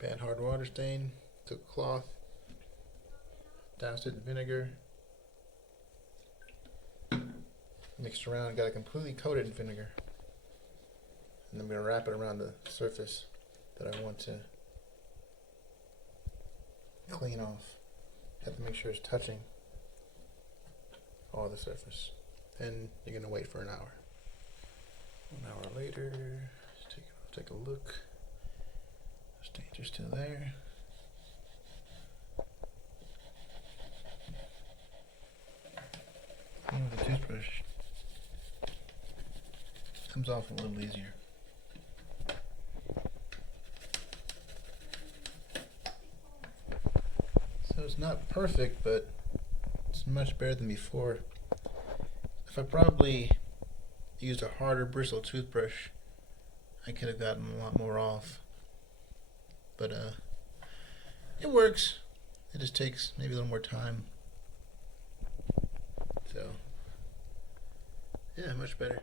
Bad hard water stain. Took a cloth, doused it in vinegar, mixed around, got it completely coated in vinegar. And I'm going to wrap it around the surface that I want to clean off. Have to make sure it's touching all the surface. Then you're going to wait for an hour. 1 hour later, let's take a look. The stains are still there. The toothbrush comes off a little easier. So it's not perfect, but it's much better than before. If I probably used a harder bristle toothbrush, I could have gotten a lot more off. But it works. It just takes maybe a little more time. So, yeah, much better.